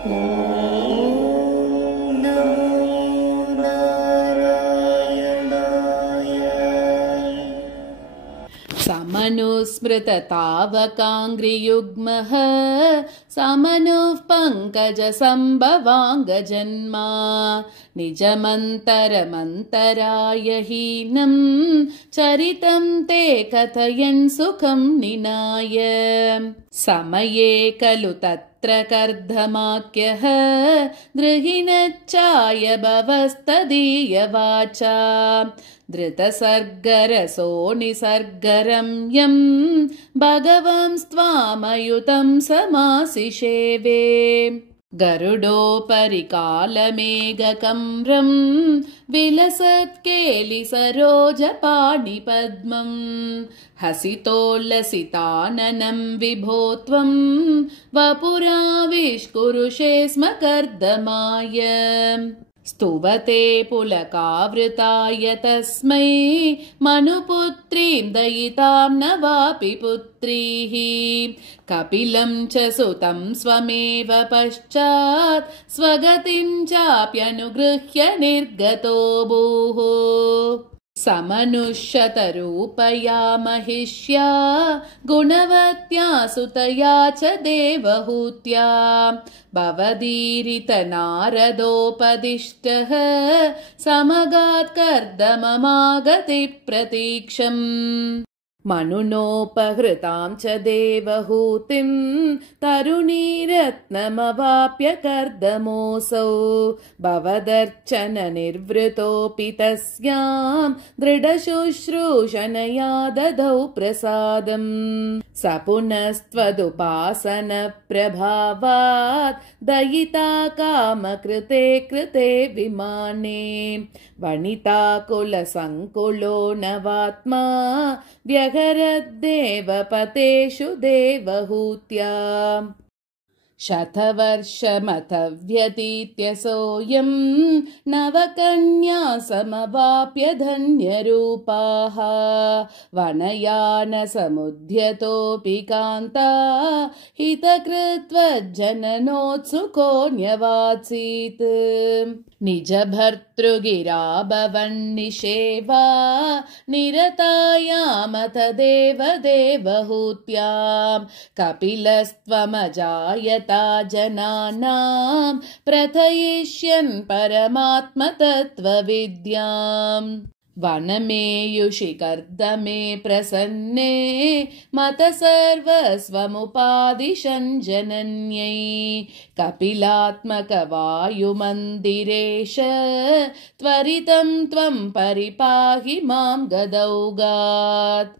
ॐ नमो नारायणाय। समनुस्मृततावकाङ्घ्रियुग्मः समनुः पङ्कजसम्भवाङ्गजन्मा निजमन्तरमन्तराय हीनं चरितं ते कथयन् सुखं निनाय। समये खलु तत्र कर्धमाख्यः दृहिणच्चाय भवस्तदीयवाचा धृतसर्गरसो निसर्गरम्यं भगवंस्त्वामयुतं समासिषेवे। गरुडोपरि कालमेघकम्रं विलसत्केलिसरोजपाणिपद्मं हसितोल्लसिताननं विभो त्वं वपुराविष्कुरुषे स्म कर्दमाय। स्तुवते पुलकावृताय तस्मै मनुपुत्रीं दयितां न वापि पुत्रीः कपिलं च सुतं स्वमेव पश्चात् स्वगतिं चाप्यनुगृह्य निर्गतो भूः। समनुष्यतरूपया महिष्या गुणवत्या सुतया च देवहूत्या भवदीरितनारदोपदिष्टः समगात् कर्दममागति प्रतीक्षम्। मनुनोपहृतां च देवहूतिं तरुणीरत्नमवाप्य कर्दमोऽसौ भवदर्चननिर्वृतोऽपि तस्यां दृढशुश्रूषणया ददौ प्रसादम्। स पुनस्त्वदुपासनप्रभावात् दयिता कामकृते कृते विमाने वनिताकुलसङ्कुलो नवात्मा व्यघरद्देवपतेषु देवहूत्या। शतवर्षमथव्यतीत्यसोऽयं नवकन्या समवाप्य धन्यरूपाः वनयानसमुद्यतोऽपि कान्ता हितकृत्वज्जननोत्सुकोऽन्यवात्सीत्। निजभर्तृगिरा भवन्निषेवा निरतायामथ देवदेवहूत्यां कपिलस्त्वमजायता जनानां प्रथयिष्यन् परमात्मतत्त्वविद्याम्। वनमेयुषि कर्दमे प्रसन्ने मत सर्वस्वमुपादिशन् जनन्यै कपिलात्मकवायुमन्दिरेश त्वरितं त्वं परिपाहि मां गदौगात्।